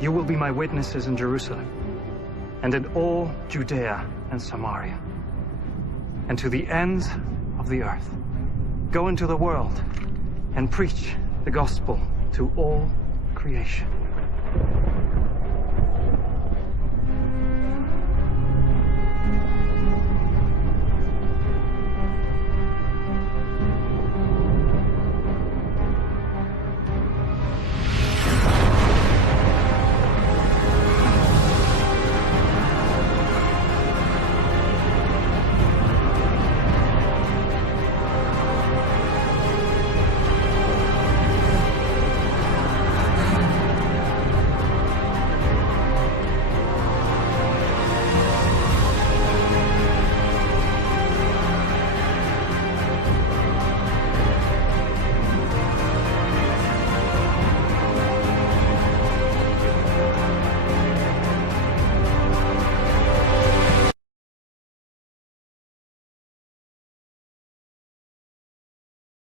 You will be my witnesses in Jerusalem, and in all Judea and Samaria, and to the ends of the earth. Go into the world and preach the gospel to all creation.